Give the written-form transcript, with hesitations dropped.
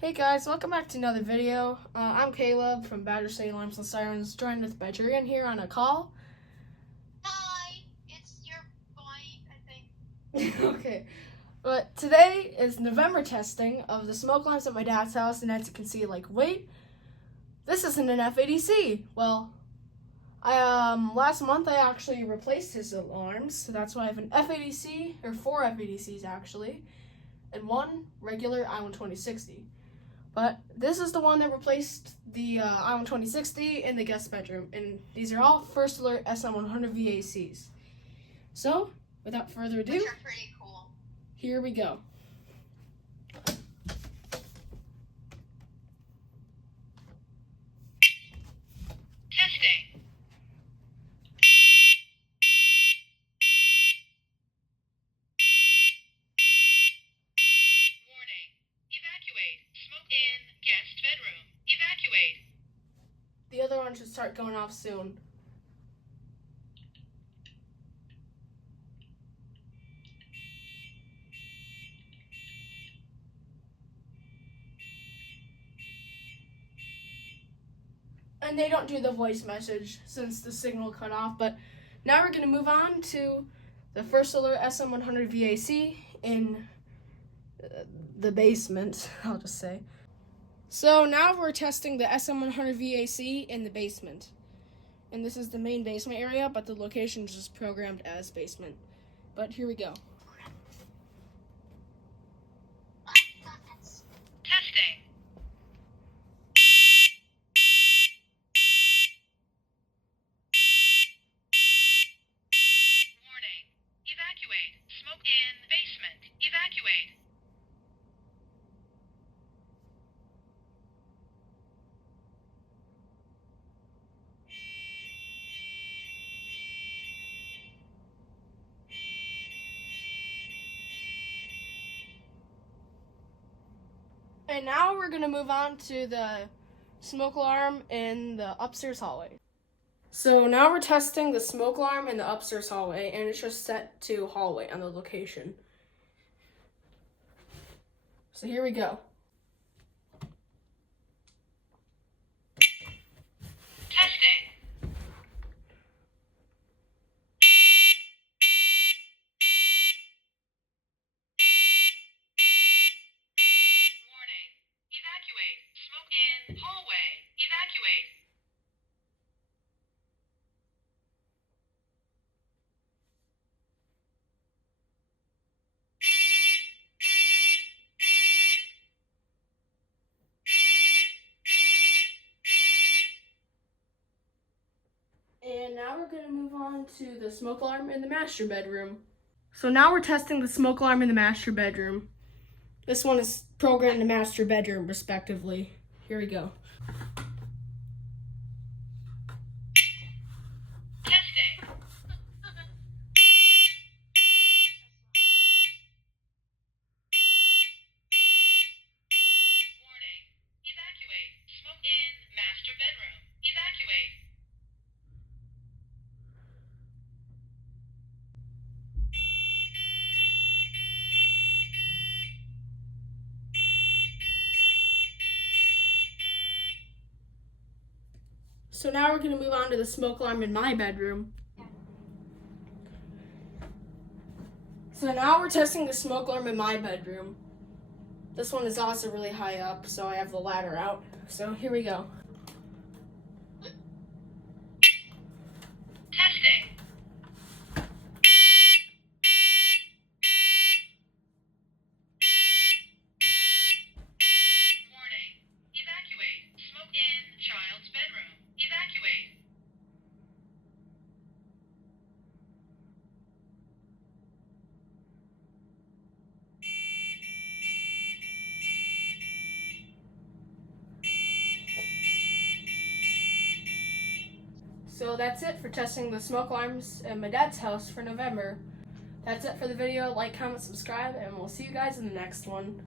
Hey guys, welcome back to another video. I'm Caleb from Badger City Alarms and Sirens, joined with by Julian here on a call. Hi, it's your boy, I think. Okay, but today is November testing of the smoke alarms at my dad's house, and as you can see, wait, this isn't an FADC. Well, last month I actually replaced his alarms, so that's why I have an FADC, or 4 FADCs actually, and 1 regular I-12060. But this is the one that replaced the I-12060 in the guest bedroom, and these are all First Alert SM100V-ACs. So, without further ado, Which are pretty cool. here we go. Testing. Warning. Evacuate. Smoke in guest bedroom. Evacuate. The other one should start going off soon. And they don't do the voice message since the signal cut off, but now we're going to move on to the First Alert SM100V-AC in the basement, I'll just say. So now we're testing the SM100V-AC in the basement. And this is the main basement area, but the location is just programmed as basement. But here we go. Testing. Warning. Evacuate. Smoke in basement. Evacuate. And now we're going to move on to the smoke alarm in the upstairs hallway. So now we're testing the smoke alarm in the upstairs hallway, and it's just set to hallway on the location. So here we go. Testing. Warning. Evacuate. Smoke in hallway. Evacuate. And now we're going to move on to the smoke alarm in the master bedroom. So now we're testing the smoke alarm in the master bedroom. This one is programmed to master bedroom, respectively. Here we go. Testing. Warning. Evacuate. Smoke in master bedroom. Evacuate. So now we're going to move on to the smoke alarm in my bedroom. So now we're testing the smoke alarm in my bedroom. This one is also really high up, so I have the ladder out. So here we go. Testing. Warning. Evacuate. Smoke in child's bedroom. Evacuate. So that's it for testing the smoke alarms at my dad's house for November. That's it for the video. Like, comment, subscribe, and we'll see you guys in the next one.